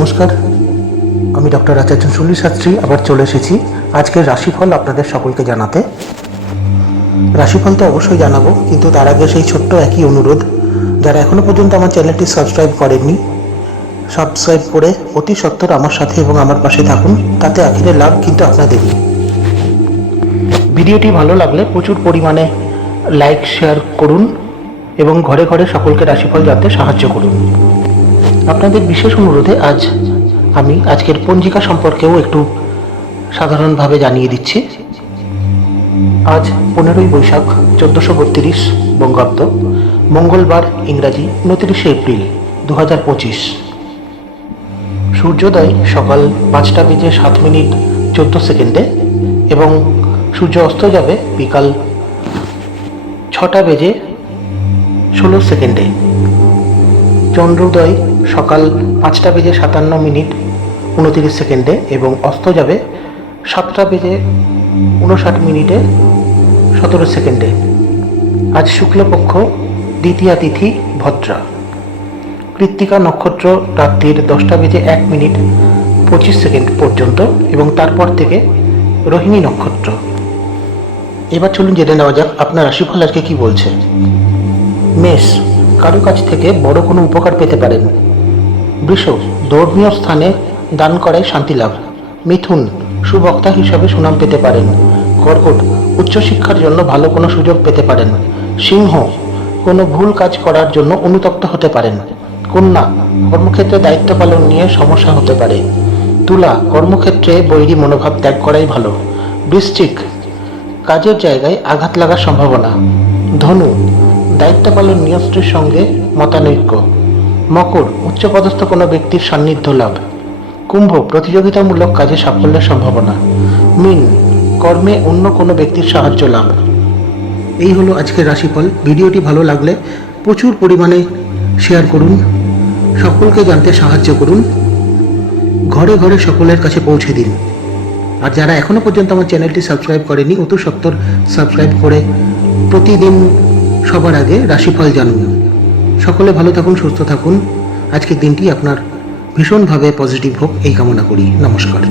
নমস্কার, আমি ডক্টর আচার্য সুনীল শাস্ত্রী আবার চলে এসেছি আজকের রাশিফল আপনাদের সকলকে জানাতে। রাশিফল তো অবশ্যই জানাবো, কিন্তু তার আগে সেই ছোট্ট একই অনুরোধ, যারা এখনও পর্যন্ত আমার চ্যানেলটি সাবস্ক্রাইব করেননি, সাবস্ক্রাইব করে অতি সত্বর আমার সাথে এবং আমার পাশে থাকুন, তাতে আখিরে লাভ কিন্তু আপনাদেরই। ভিডিওটি ভালো লাগলে প্রচুর পরিমাণে লাইক শেয়ার করুন এবং ঘরে ঘরে সকলকে রাশিফল জানতে সাহায্য করুন। আপনাদের বিশেষ অনুরোধে আজ আমি আজকের পঞ্জিকা সম্পর্কেও একটু সাধারণভাবে জানিয়ে দিচ্ছি। আজ 15ই বৈশাখ 1432 বঙ্গাব্দ, মঙ্গলবার, ইংরাজি 29শে এপ্রিল 2025। সূর্যোদয় সকাল 5:07:14 এবং সূর্য অস্ত যাবে বিকাল 6:16। চন্দ্রোদয় সকাল 5:57:29 এবং অস্ত যাবে 7:59:17। আজ শুক্লপক্ষ, দ্বিতীয়া তিথি ভদ্রা। কৃত্তিকা নক্ষত্র রাত্রির 10:01:25 পর্যন্ত এবং তারপর থেকে রোহিণী নক্ষত্র। এবার চলুন জেনে নেওয়া যাক আপনার রাশিফল আজকে কি বলছে। মেষ, কারো কাছ থেকে বড় কোনো উপকার পেতে পারেন। বৃষ, ধর্মীয় স্থানে দান করায় শান্তি লাভ। মিথুন, সুবক্তা হিসাবে সুনাম পেতে পারেন। কর্কট, উচ্চশিক্ষার জন্য ভালো কোনো সুযোগ পেতে পারেন। সিংহ, কোনো ভুল কাজ করার জন্য অনুতপ্ত হতে পারেন। কন্যা, কর্মক্ষেত্রে দায়িত্ব পালন নিয়ে সমস্যা হতে পারে। তুলা, কর্মক্ষেত্রে বৈরী মনোভাব ত্যাগ করাই ভালো। বৃশ্চিক, কাজের জায়গায় আঘাত লাগার সম্ভাবনা। ধনু, দায়িত্ব পালন নিয়ে স্ত্রীর সঙ্গে মতানৈক্য। মকর, উচ্চপদস্থ কোনো ব্যক্তির সান্নিধ্য লাভ। কুম্ভ, প্রতিযোগিতামূলক কাজে সাফল্যের সম্ভাবনা। মীন, কর্মে অন্য কোনো ব্যক্তির সাহায্য লাভ। এই হলো আজকের রাশিফল। ভিডিওটি ভালো লাগলে প্রচুর পরিমাণে শেয়ার করুন, সকলকে জানতে সাহায্য করুন, ঘরে ঘরে সকলের কাছে পৌঁছে দিন। আর যারা এখনও পর্যন্ত আমার চ্যানেলটি সাবস্ক্রাইব করেনি, অতি সত্বর সাবস্ক্রাইব করে প্রতিদিন সবার আগে রাশিফল জানুন। সকলে ভালো থাকুন, সুস্থ থাকুন। আজকের দিনটি আপনার ভীষণভাবে পজিটিভ হোক এই কামনা করি। নমস্কার।